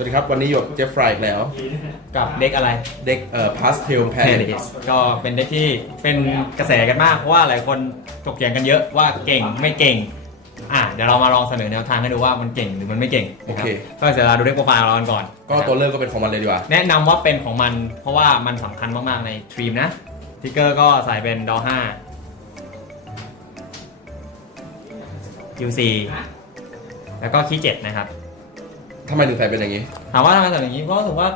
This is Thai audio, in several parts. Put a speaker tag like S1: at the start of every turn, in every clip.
S1: วัสดีครับ วันนี้อยู่กับเจฟฟรายอีกแล้ว
S2: กับเด็กอะไร
S1: เด็กเอ่อพาสเทลแพ
S2: แพ
S1: น
S2: นดิสก็เป็นเด็กที่เป็นกระแสกันมากเพราะว่าหลายคนถกเถียงกันเยอะว่าเก่งไม่เก่ง อะเดี๋ยวเรามาลองเสนอแนวทางให้ดูว่ามันเก่งหรือมันไม่เก่งนะครับก็เดี๋ยวเราดูเด็กโปรไฟล์ของเรากันก่อน
S1: ก็ตัวเริ่มก็เป็นของมันเลยดีกว่า
S2: แนะนำว่าเป็นของมันเพราะว่ามันสำคัญมาก ๆ ในทรีมนะทิกเกอร์ก็ใส่เป็นดอ5 QC แล้วก็คีย์7นะครับ
S1: ทำไมถึงใส่เป็นอย่างนี้
S2: ถามว่าทำไมทำอย่างนี้เพราะรู้สึกว่า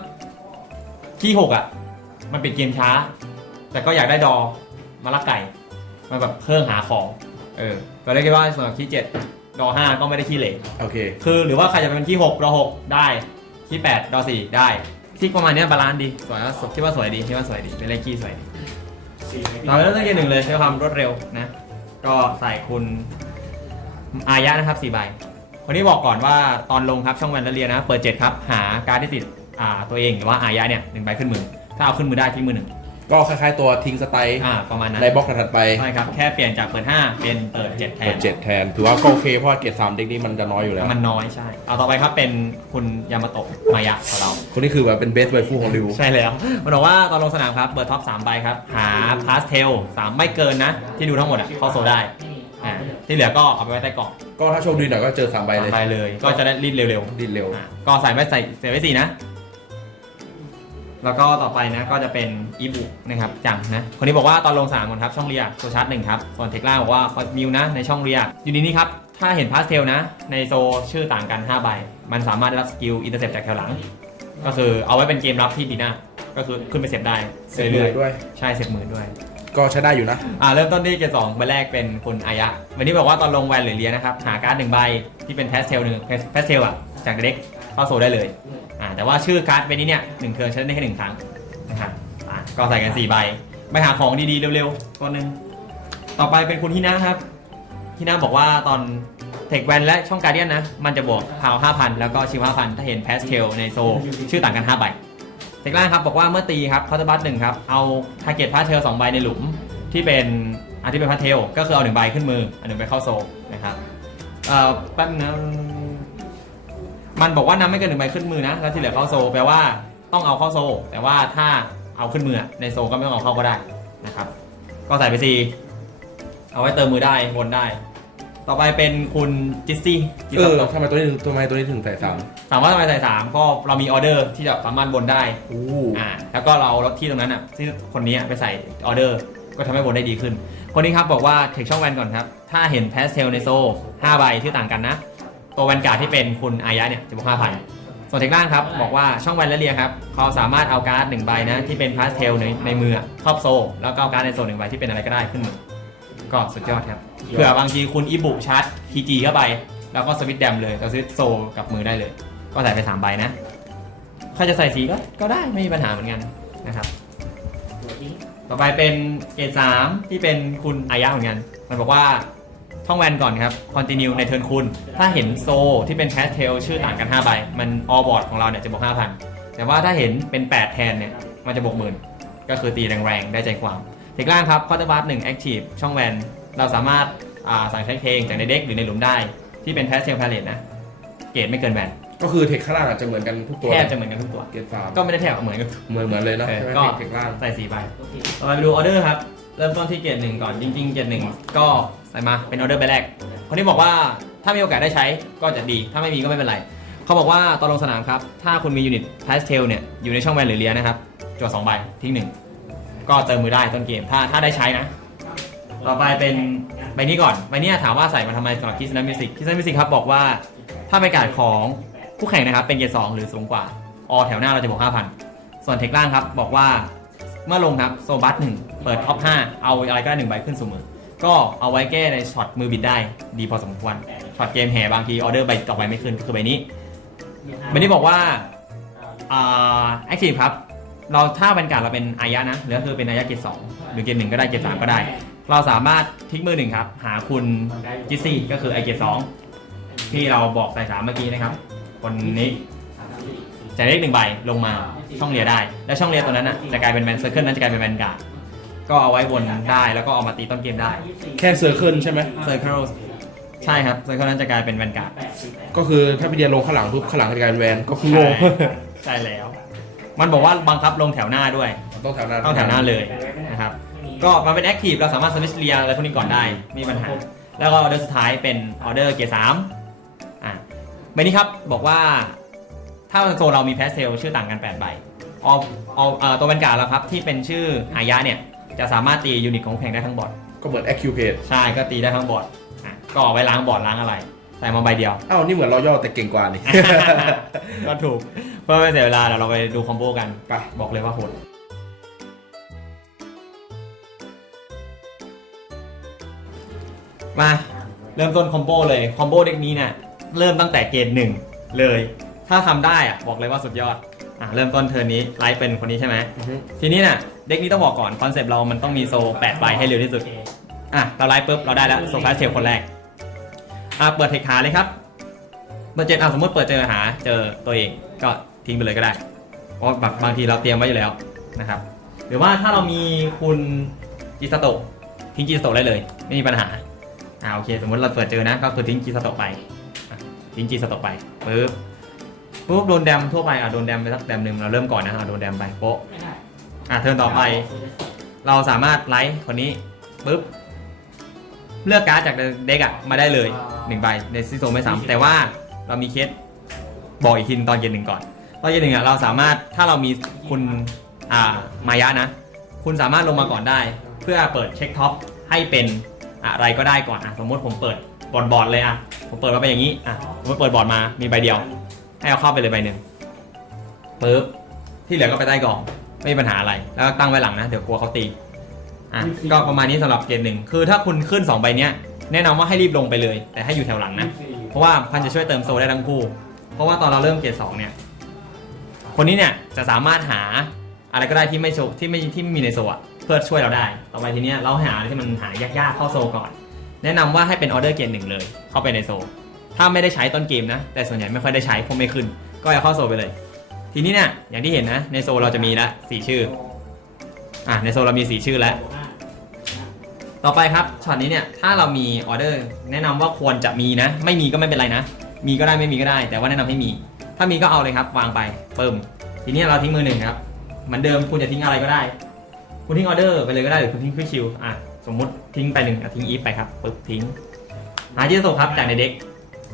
S2: ที่หกอะ มันปิดเกมช้า แต่ก็อยากได้ดอมาลักไก่มาแบบเพิ่มหาของเออก็เลยคิดว่าสำหรับที่เจ็ดดอห้าก็ไม่ได้ขี้เหร่
S1: โอเค
S2: คือหรือว่าใครจะเป็นที่หกดอหกได้ที่แปดดอสี่ได้ที่ประมาณเนี้ยบาลานซ์ดีสวยว่าคิดว่าสวยดีคิดว่าสวยดีเป็นเลขขี้สวยดีเราเริ่มต้นเกมหนึ่งเลยใช้ความรวดเร็วนะ ก็ใส่คุณอายะนะครับสี่ใบ วันนี้บอกก่อนว่าตอนลงครับช่องแวนและเรียนนะ เปิดเจ็ดครับ หาการ์ดที่ติดอ่าตัวเองหรือว่าอายะเนี่ยหนึ่งใบขึ้นมือ ถ้าเอาขึ้นมือได้ที่มือหนึ่ง
S1: ก็คล้ายๆตัวทิ้งสไตล์
S2: อ่าประมาณนั้น
S1: ในบล็อกถัดๆไป
S2: ใช่ครับแค่เปลี่ยนจากเปิด5เป็นเปิด7แท
S1: เปิ
S2: น
S1: ดเจ็ดแทน ถือว่าก็โอเคเพราะว่าเกรดสามเด็กนี้มันจะน้อยอยู่แล้ว
S2: มันน้อยใช่เอาต่อไปครับเป็นคุณยามาโตะมายะของเรา
S1: คนนี้คือแบบเป็นเบสไวฟูของริว
S2: ใช่แล้วมันบอกว่าตอนลงสนามครับเปิดท็อป3ใบครับหาพาสเทล3ไม่เกินนะที่ดูทั้งหมดอะเข้าโซได้อ่า ที่เหลือก็เอาไปไว้ใต้กล่อง
S1: ก็ถ้าโชคดีหน่อยก็เจอสามใบเลย
S2: ไปเลย ก็จะได้รีดเร็วๆ
S1: ดินเร็ว
S2: อะก็ใส่ไว้ใส่เสียไว้สี่นะ แล้วก็ต่อไปนะก็จะเป็นอีบุนะครับจังนะ คนนี้บอกว่าตอนลงสนามก่อนครับช่องเรียโซชาร์จหนึ่งครับ ส่วนเทคล่าบอกว่าคอมิวนะในช่องเรียอยู่ในนี้ครับ ถ้าเห็นพาสเทลนะ ในโซชื่อต่างกัน 5 ใบ มันสามารถได้รับสกิลอินเตอร์เซปจากแถวหลัง ก็คือเอาไว้เป็นเกมรับที่ปีหน้าก็คือขึ้นไปเสร็จได้
S1: เสร็จ
S2: เรื่
S1: เล
S2: อย
S1: ยด้วย
S2: ๆใช่เสร็จมือด้วย
S1: ก็ใช้ได้อยู่นะ
S2: อ่าเริ่มต้นที่เกสองใบแรกเป็นคุณอายะ วันนี้บอกว่าตอนลงแวนหรือเลียนะครับ หาการ์ดหนึ่งใบที่เป็นแพสเทลหนึ่งแพสเทลอะ จากเด็กเข้าโซได้เลยอ่าแต่ว่าชื่อการ์ดใบนี้เนี่ยหนึ่งเทิร์นใช้ได้แค่หนึ่งครั้งนะครับอ่าก็ใส่กันสี่ใบไปหาของดีๆเร็วๆตัวหนึ่งต่อไปเป็นคุณฮินะครับฮินาบอกว่าตอนเทคแวนและช่องการเดียนนะ มันจะบวกพาว5,000แล้วก็ชิว5,000ถ้าเห็นแพสเทลในโซ ชื่อต่างกัน5ใบ เทคล่างครับบอกว่าเมื่อตีครับคาร์ตบัตหนึ่งครับเอาทาร์เก็ตพาเทลสองใบในหลุมที่เป็นอันที่เป็นพาเทลก็คือเอาหนึ่งใบขึ้นมืออันหนึ่งไปเข้าโซลนะครับเอ่อแป๊บนึงมันบอกว่านำไม่เกินหนึ่งใบขึ้นมือนะแล้วที่เหลือเข้าโซลแปลว่าต้องเอาเข้าโซลแต่ว่าถ้าเอาขึ้นมือในโซลก็ไม่ต้องเอาเข้าก็ได้นะครับก็ใส่ไปซีเอาไว้เติมมือได้วนได้ ต่อไปเป็นคุณจิสซี่จิส
S1: เออ
S2: โตะ
S1: ทำไมตัวนี้ถึงทำไมตัวนี้ถึงใส่สาม
S2: ถามว่าทำไมใส่สามก็เรามีออเดอร์ที่จะสามารถบนได้
S1: อู้
S2: อ่าแล้วก็เราเอารถที่ตรงนั้นอะที่คนนี้ไปใส่ออเดอร์ ก็ทำให้บนได้ดีขึ้น คนนี้ครับบอกว่าเทคช่องแวนก่อนครับ ถ้าเห็นแพสเทลในโซ่5ใบที่ต่างกันนะ ตัวแวนการ์ดที่เป็นคุณอายะเนี่ยจะบวก5,000ส่วนเทคล่างครับบอกว่าช่องแวนและเรียครับเขาสามารถเอาการ์ดหนึ่งใบนะที่เป็นพาสเทลในในมือครอบโซแล้วก็เอาการ์ดในโซหนึ่งใบที่เป็นอะไรก็ได้ขึ้นมือ ก็สุดยอดครับ เผื่อบางทีคุณอีบุชาร์จพีจีเข้าไป แล้วก็สวิตช์แดมเลยก็สวิตช์โซกับมือได้เลย ก็ใส่ไปสามใบนะใครจะใส่สีก็ก็ได้ไม่มีปัญหาเหมือนกันนะครับ ต่อไปเป็นเกรดสามที่เป็นคุณอายะเหมือนกัน มันบอกว่าท่องแวนก่อนครับ continue ในเทิร์นคุณ ถ้าเห็นโซที่เป็นแพสเทลชื่อต่างกัน 5 ใบ มันออบอร์ดของเราเนี่ยจะบวก5,000 แต่ว่าถ้าเห็นเป็น 8 แทนเนี่ย มันจะบวกหมื่นก็คือตีแรงๆ ได้ใจความ เทคล่างครับคอร์ตบัสหนึ่งแอคทีฟช่องแวน เราสามารถอ่าสั่งใช้เพลงจากในเด็กหรือในหลุมได้ ที่เป็นแพสเทลพาเลตนะ เกรดไม่เกินแวน
S1: ก็คือเทคข้างล่างอาจจะเหมือนกันทุกตัว
S2: แทบจะเหมือนกันทุกตัว
S1: เกรดสาม
S2: ก็ไม่ได้แทบเหมือนกัน
S1: เหมือนเหมือนเลยนะ
S2: เออ
S1: ใช่ไหม
S2: ก็
S1: เทคล่าง
S2: ใส่สี่ใบต่อไปไปดูออเดอร์ครับเริ่มต้นที่เกรดหนึ่งก่อนจริงๆเกรดหนึ่งก็ใส่มาเป็นออเดอร์ใบแรกคนที่บอกว่าถ้ามีโอกาสได้ใช้ก็จะดีถ้าไม่มีก็ไม่เป็นไรเขาบอกว่าตอนลงสนามครับถ้าคุณมียูนิตพาสเทลเนี่ยอยู่ในช่องแวนหรือเลียนะครับจวดสองใบทิ้งหนึ่ง ก็เติมมือได้ต้นเกมถ้าถ้าได้ใช้นะ ต่อไปเป็นใบนี้ก่อนใบนี้ถามว่าใส่มาทำไมสำหรับคิสนามิสิกคิสนามิสิกครับบอกว่าถ้าเป็นการดของคู่แข่งนะครับเป็นเกรดสองหรือสูงกว่าอแถวหน้าเราจะบวก5,000 ส่วนเทคล่างครับบอกว่าเมื่อลงครับโซบัสหนึ่งเปิดท็อป5เอาอะไรก็ได้หนึ่งใบขึ้นสู่มือก็เอาไว้แก้ในช็อตมือบิดได้ดีพอสมควรช็อตเกมแห่บางทีออเดอร์ใบต่อไปไม่ขึ้นก็คือใบนี้ใบนี้บอกว่าอ่าแอคทีฟครับ เราถ้าเป็นการดเราเป็นอายะนะหรือก็คือเป็นอายะเกรดสองหรือเกรดหนึ่งก็ได้เกรดสามก็ได้ เราสามารถทิ้งมือหนึ่งครับ หาคุณจิซี่ก็คือไอเกรดสองที่เราบอกใส่สามเมื่อกี้นะครับ คนนี้จะเลขหนึ่งใบลงมาช่องเรียได้ และช่องเรียตัวนั้นอะจะกลายเป็นแมนเซอร์เคิลนั้นจะกลายเป็นแมนการ์ดก็เอาไว้บนได้แล้วก็เอามาตีต้นเกมได้
S1: แค่เซอร์เคิลใช่ไหม
S2: Circle ใช่ครับไซเคิลนั้นจะกลายเป็นแวนการ์ด
S1: ก็คือถ้าพี่เดียลงข้างหลังปุ๊บข้างหลังจะกลายเป็นแวนก็งง
S2: ใช่แล้ว มันบอกว่าบังคับลงแถวหน้าด้วย
S1: ต้องแถวหน้า
S2: ต้องแถวหน้าเลยนะครับ ก็มาเป็นแอคทีฟเราสามารถสวิตช์เรียอะไรพวกนี้ก่อนได้ไมมีปัญหา แล้วก็ออเดอร์สุดท้ายเป็นออเดอร์เกียร์สามอะใบนี้ครับบอกว่า ถ้าโซนเรามีแพสเซลชื่อต่างกัน 8 ใบออออเอ่อตัวบรรกาศเราครับที่เป็นชื่ออายะเนี่ยจะสามารถตียูนิตของแข่งได้ทั้งบอร์ด
S1: ก็เหมือน accupate
S2: ใช่ก็ตีได้ทั้งบอร์ดอะก็เอาไว้ล้างบอร์ดล้างอะไรใส่มาใบเดียว
S1: อ้าวนี่เหมือนเราย่อแต่เก่งกว่านี่
S2: ก็ถูกเพื่อไม่เสียเวลาเดี๋ยวเราไปดูคอมโบกัน
S1: ไป
S2: บอกเลยว่าโหดมาเริ่มต้นคอมโบเลยคอมโบเด็กนี้เนี่ยเริ่มตั้งแต่เกณฑ์หนึ่งเลย ถ้าทำได้อะบอกเลยว่าสุดยอดอะเริ่มต้นเทิร์นนี้ไลฟ์เป็นคนนี้ใช่ไหม
S1: อือฮึ
S2: ทีนี้น่ะเด็กนี้ต้องบอกก่อนคอนเซปต์เรามันต้องมีโซ8ใบให้เร็วที่สุดอะเราไลฟ์ปุ๊บเราได้แล้วโซฟาเซลคนแรก อะเปิดเทคหาเลยครับเบอร์เจ็ดอะสมมติเปิดเจอหาเจอตัวเองก็ทิ้งไปเลยก็ได้ เพราะแบบบางทีเราเตรียมไว้อยู่แล้วนะครับ หรือว่าถ้าเรามีคุณจิสโตะทิ้งจิสโตะได้เลย ไม่มีปัญหาอ่าโอเค สมมติเราเปิดเจอนะก็คือทิ้งจิสโตะไปทิ้งจิสโตไปปุ๊บปุ๊บโดนแดมทั่วไปอะโดนแดมไปสักแดมหนึ่งเราเริ่มก่อนนะอะโดนแดมไปโป๊ะอะเทิร์นต่อไป เราสามารถไลฟ์คนนี้ปุ๊บ เลือกการ์ดจากเด็กอะมาได้เลยหนึ่งใบในซิโซไม่ซ้ำแต่ว่าเรามีเคสบอกอีกทีตอนเย็นหนึ่งก่อน ตอนเย็นหนึ่งอะเราสามารถถ้าเรามีคุณอ่ามายะนะ คุณสามารถลงมาก่อนได้ เพื่อเปิดเช็คท็อปให้เป็นอะไรก็ได้ก่อนอะสมมติผมเปิดบอร์ดบอร์ดเลยอะผมเปิดมาเป็นอย่างนี้อะผมเปิดบอร์ดมามีใบเดียว ให้เอาเข้าไปเลยใบหนึ่งปึ๊บที่เหลือก็ไปใต้กล่องไม่มีปัญหาอะไร แล้วก็ตั้งไว้หลังนะ เดี๋ยวกลัวเขาตี อะก็ประมาณนี้สำหรับเกณฑ์หนึ่งคือถ้าคุณขึ้น2ใบเนี้ยแนะนำว่าให้รีบลงไปเลย แต่ให้อยู่แถวหลังนะเพราะว่าพันจะช่วยเติมโซได้ทั้งคู่ เพราะว่าตอนเราเริ่มเกรดสองเนี่ยคนนี้เนี่ยจะสามารถหาอะไรก็ได้ที่ไม่โชว์ที่ไม่ที่ไม่มีในโซอะเพื่อช่วยเราได้ ต่อไปทีเนี้ยเราหาอะไรที่มันหายากๆเข้าโซก่อน แนะนำว่าให้เป็นออเดอร์เกรดหนึ่งเลย เข้าไปในโซ ถ้าไม่ได้ใช้ต้นเกมนะ แต่ส่วนใหญ่ไม่ค่อยได้ใช้เพราะไม่ขึ้น ก็อย่าเข้าโซไปเลย ทีนี้เนี่ยอย่างที่เห็นนะในโซเราจะมีละสี่ชื่ออะในโซเรามีสี่ชื่อแล้ว ต่อไปครับช็อตนี้เนี่ยถ้าเรามีออเดอร์ แนะนำว่าควรจะมีนะ ไม่มีก็ไม่เป็นไรนะ มีก็ได้ไม่มีก็ได้ แต่ว่าแนะนำให้มี ถ้ามีก็เอาเลยครับ วางไปเปิมทีนี้เราทิ้งมือหนึ่งครับเหมือนเดิมคุณจะทิ้งอะไรก็ได้ คุณทิ้งออเดอร์ไปเลยก็ได้หรือคุณทิ้งควิชิลอะสมมุติทิ้งไปหนึ่งทิ้งอีฟไปครับปึ๊บทิ้งหาที่โซครับจากในเด็ก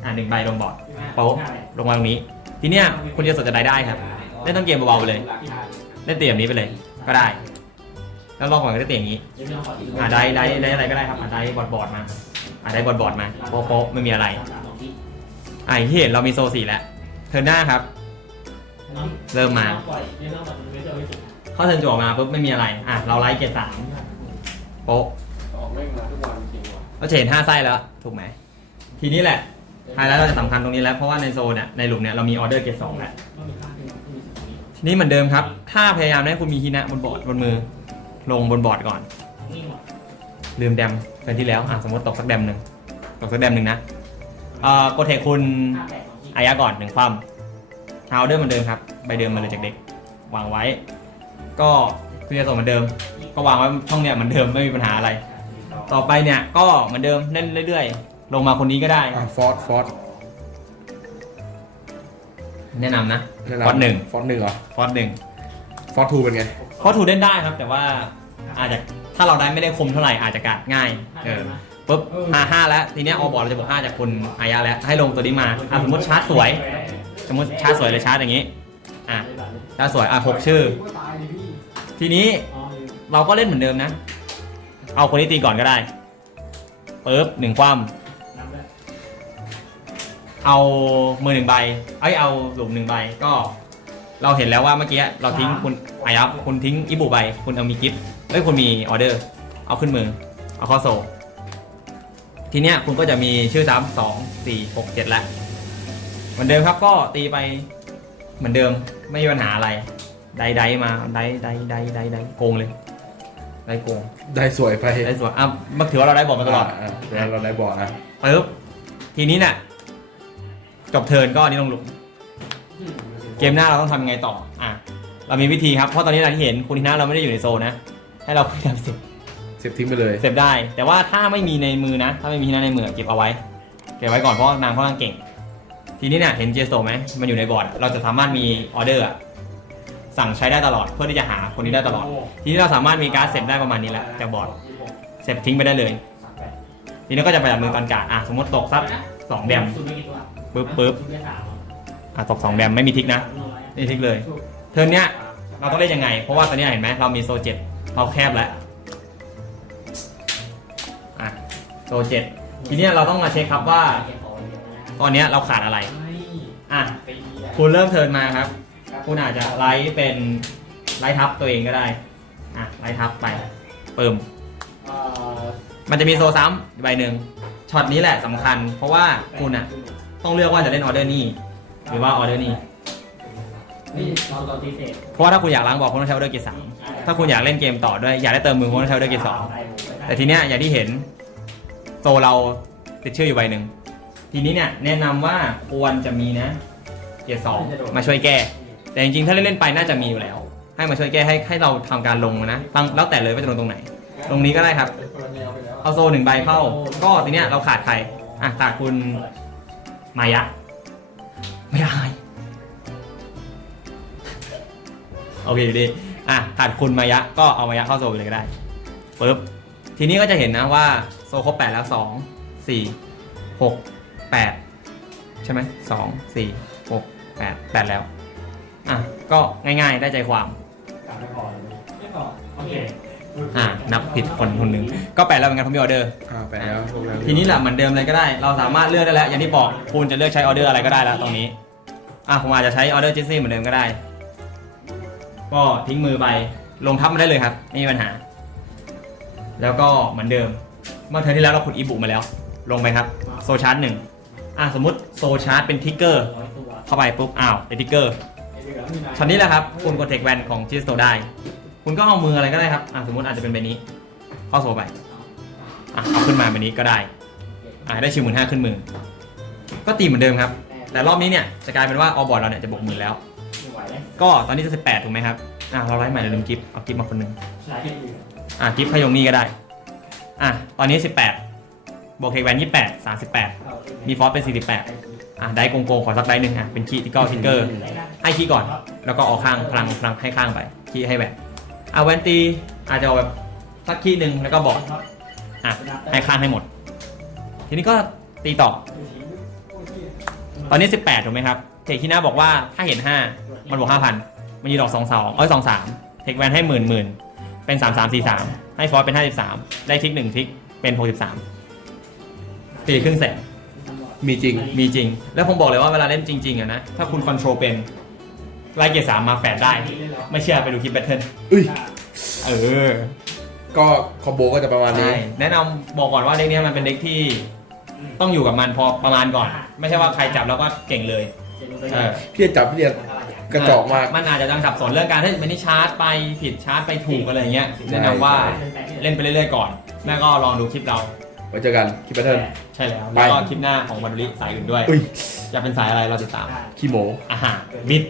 S2: อะหนึ่งใบลงบอร์ดโป๊ะลงมาตรงนี้ ทีเนี้ยคุณจะสนจะได้ได้ครับเล่นต้นเกมเบาๆไปเลย เล่นเตียแบบนี้ไปเลยก็ได้ แล้วลองก่อนก็ได้เตีอย่างนี้อ่าได้ได้ได้อะไรก็ได้ครับอ่าได้บอดบอดมาอ่าได้บอดบอดมาโป๊ะโป๊ะไม่มีอะไรอ่าอย่างที่เห็นเรามีโซสี่แล้วเทิร์นหน้าครับ เริ่มมาเข้าเทิร์นจั่วมาปุ๊บไม่มีอะไรอะเราไลท์เกรดสามโป๊ะเราจะเห็นห้าไส้แล้ว ถูกไหมทีนี้แหละไฮไลท์เราจะสำคัญตรงนี้แล้ว เพราะว่าในโซนเนี่ยในหลุมเนี่ยเรามีออเดอร์เกรดสองแล้วทีนี้เหมือนเดิมครับ ถ้าพยายามให้คุณมีฮินะบนบอร์ดบนมือ ลงบนบอร์ดก่อน ลืมแดมเทิร์นที่แล้วอะสมมติตกสักแดมหนึ่งตกสักแดมหนึ่งนะเอ่อกดเทคคุณอายะก่อนหนึ่งความเอาเดิมเหมือนเดิมครับใบเดิมมาเลยจากเด็กวางไว้ ก็คุณจะส่งเหมือนเดิม ก็วางไว้ช่องเนี้ยเหมือนเดิมไม่มีปัญหาอะไร ต่อไปเนี่ยก็เหมือนเดิมเล่นเรื่อยๆ ลงมาคนนี้ก็ได้
S1: อะฟอร์ดฟอร์ด
S2: แนะนำนะฟอร์ดหนึ่ง
S1: ฟอร์ดหนึ่งเหรอ
S2: ฟอร์ดหนึ่ง
S1: ฟอร์ดทูเป็นไง
S2: เพราะถูเล่นได้ครับ แต่ว่าอาจจะถ้าเราได้ไม่ได้คมเท่าไหร่อาจจะกัดง่ายเออปุ๊บห้าห้าแล้วทีเนี้ยออบอร์ดเราจะบวกห้าจากคุณอายะแล้วให้ลงตัวนี้มาอะสมมติชาร์จสวย สมมติชาร์จสวยเลยชาร์จอย่างนี้อะชาร์จสวยอะหกชื่อ ทีนี้เราก็เล่นเหมือนเดิมนะ เอาคนนี้ตีก่อนก็ได้ปุ๊บหนึ่งคว่ำเอามือหนึ่งใบเอ้ยเอาหลุมหนึ่งใบก็ เราเห็นแล้วว่าเมื่อกี้เราทิ้งคุณอายับคุณทิ้งอิบุใบคุณเอามีกิฟต์เอ้ยคุณมีออเดอร์ เอาขึ้นมือ เอาเข้อโซ ทีเนี้ยคุณก็จะมีชื่อซ้ำสองสี่หกเจ็ดแล้วเหมือนเดิมครับก็ตีไปเหมือนเดิมไม่มีปัญหาอะไร ได้ได้มาได้ได้ได้ได้ได้โกงเลยได้โกง
S1: ได้สวยไป
S2: ได้สวยอะมักถือว่าเราได้บอกมาตลอดะะ
S1: แล้วเราได้บอกนะ
S2: ปึ๊บทีนี้เนี่ยจบเทิร์นก็อันนี้ลงหลุม เกมหน้าเราต้องทำยังไงต่ออะเรามีวิธีครับเพราะตอนนี้เราที่เห็นคุณทีน่าเราไม่ได้อยู่ในโซนนะ ให้เราคุยกันเสร็จ
S1: เสียบทิ้งไปเลย
S2: เสร็จได้ แต่ว่าถ้าไม่มีในมือนะ ถ้าไม่มีที่นั่นในมือเก็บเอาไว้เก็บไว้ก่อนเพราะนางค่อนข้างเก่ง ทีนี้เนี่ยเห็นเจสโตไหมมันอยู่ในบอร์ดอะเราจะสามารถมีออเดอร์อะสั่งใช้ได้ตลอดเพื่อที่จะหาคนนี้ได้ตลอด ทีนี้เราสามารถมีการ์ดเสร็จได้ประมาณนี้แหละจากบอร์ดเสร็จทิ้งไปได้เลย ทีนี้ก็จะประหยัดมือตอนการดอะสมมติตกสักสองแบมปึ๊บปึ๊บ อะตกสองแบมไม่มีทิกนะไม่มีทิกเลย เทิร์นเนี้ยเราต้องเล่นยังไง เพราะว่าตอนเนี้ยเห็นไหมเรามีโซเจ็ดเราแคบแล้วอะโซเจ็ดทีเนี้ยเราต้องมาเช็คครับว่า ตอนเนี้ยเราขาดอะไร อะ คุณเริ่มเทิร์นมาครับ คุณอาจจะไลท์เป็นไลท์ทับตัวเองก็ได้ อะไลท์ทับไปเปิมมันจะมีโซซ้ำอีกใบหนึ่งช็อตนี้แหละสำคัญ เพราะว่าคุณอะ ต้องเลือกว่าจะเล่นออเดอร์นี่ หรือว่าออเดอร์นี่
S3: นี่เราตอนพิเศษ
S2: เพราะว่าถ้าคุณอยากล้างบอกคุณต้องใช้ออเดอร์เกรดสามถ้าคุณอยากเล่นเกมต่อด้วยอยากได้เติมมือคุณต้องใช้ออเดอร์เกรดสองแต่ทีเนี้ยอย่างที่เห็นโซเราติดเชื่ออยู่ใบหนึ่งทีนี้เนี่ยแนะนำว่าควรจะมีนะเกียร์สองมาช่วยแก้ แต่จริงๆ ถ้าเล่นๆไปน่าจะมีอยู่แล้ว ให้มาช่วยแก้ให้ให้เราทำการลงนะตั้งแล้วแต่เลยว่าจะลงตรงไหน ตรงนี้ก็ได้ครับเอาโซหนึ่งใบเข้า ก็ทีเนี้ยเราขาดใคร อะขาดคุณ มายะ ไม่ได้ โอเคดีอะขาดคุณมายะก็เอามายะเข้าโซไปเลยก็ได้ปึ๊บทีนี้ก็จะเห็นนะว่าโซครบแปดแล้วสองสี่หกแปดใช่ไหมสองสี่หกแปดแปดแล้ว อะ ก็ง่ายๆได้ใจความ
S3: ไม่พอไม่พอโอเค
S2: อะนับผิดคนคนหนึ่งก็แปดแล้วเหมือนกันผมมีออเดอร์
S1: อ่าไปแล้วพวกแล้ว
S2: ทีนี้แหละเหมือนเดิมเลยก็ได้ เราสามารถเลือกได้แล้ว อย่างที่บอกคุณจะเลือกใช้ออเดอร์อะไรก็ได้แล้วตรงนี้ อะผมอาจจะใช้ออเดอร์จิซี่เหมือนเดิมก็ได้ ก็ทิ้งมือไป ลงทับมาได้เลยครับ ไม่มีปัญหา แล้วก็เหมือนเดิม เมื่อเทอร์นที่แล้วเราขุดอีบุมาแล้ว ลงไปครับ โซชาร์จหนึ่งอะสมมติโซชาร์จเป็นทิกเกอร์
S3: ร้อยตัว
S2: เข้าไปปุ๊บ อ้าวเป็นทิกเกอร์ช็อตนี้แหละครับคุณกดเทคแวนของจิสโตได้ คุณก็เอามืออะไรก็ได้ครับอะสมมติอาจจะเป็นใบนี้เข้าโซไปอะเอาขึ้นมาใบนี้ก็ได้อะได้ชิวหมื่นห้าขึ้นมือ ก็ตีเหมือนเดิมครับ แต่รอบนี้เนี่ยจะกลายเป็นว่าออบอร์ดเราเนี่ยจะบวกหมื่นแล้ว
S3: ไม่ไหวแล้ว
S2: ก็ตอนนี้จะสิบแปดถูกไหมครับอะเราไล่ใหม่เราลืมกิฟต์เอากิฟต์มาคนหนึ่ง
S3: ใช้ที่อื่น
S2: อะกิฟต์พยงนี่ก็ได้อะตอนนี้สิบแปดบวกเทคแวนยี่แปดสามสิบแปดมีฟอสเป็นสี่สิบแปดอะได้โกงโกงๆขอสักได้หนึ่งอะเป็นคีย์ที่ก็ทิกเกอร์ให้คีย์ก่อน แล้วก็ออกข้างพลังพลังให้ข้างไปคีย์ให้แหวน อะแวนตีอาจจะเอาแบบสักคีย์หนึ่งแล้วก็บอกอะให้ข้างให้หมด ทีนี้ก็ตีต่อ ตอนนี้ 18ถูกไหมครับ เทคที่หน้าบอกว่าถ้าเห็น 5 มันบวก5,000 มันยีดอก2 2เอ้ย2 3 เทคแวนให้หมื่นหมื่นเป็น 3 3 4 3 ให้ฟอสเป็น 53 ได้ทิก1ทิกเป็น 63ตีครึ่งแสน
S1: มีจริง
S2: มีจริง แล้วผมบอกเลยว่าเวลาเล่นจริงๆอะนะ ถ้าคุณคอนโทรลเป็น ไล่เกียร์สามมาแฝดได้ ไม่เชื่อไปดูคลิปแบทเทิล
S1: อุ้ย
S2: เออ
S1: ก็คอมโบก็จะประมาณนี้
S2: ใช่แนะนำบอกก่อนว่าเด็กเนี้ยมันเป็นเด็กที่ต้องอยู่กับมันพอประมาณก่อน ไม่ใช่ว่าใครจับแล้วก็เก่งเลยเออ
S1: พี่จะจับพี่จะกระจอกมาก
S2: มันอาจจะยังสับสนเรื่องการที่มันนี่ชาร์จไปผิดชาร์จไปถูกอะไรเงี้ยแนะนำว่าเล่นไปเรื่อยๆก่อน แม่ก็ลองดูคลิปเรา
S1: ไว้เจอกันคลิปแพทเทิร์น
S2: ใช่แล้ว
S1: ไป
S2: แล้วก็คลิปหน้าของวันดุริสายอื่นด้วย
S1: อุ้ย
S2: อยากเป็นสายอะไรเราติดตาม
S1: ขี้โม
S2: อาหารมิด